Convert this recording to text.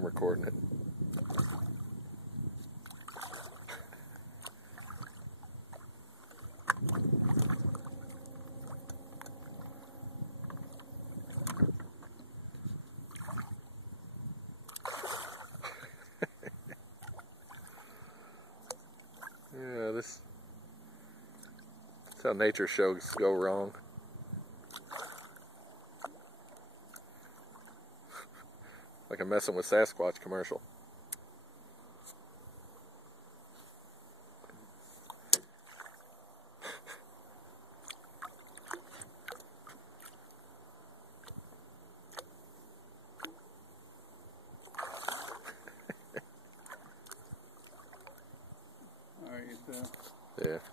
I'm recording it. Yeah, that's how nature shows go wrong. Like a messing with Sasquatch commercial. All right, Yeah.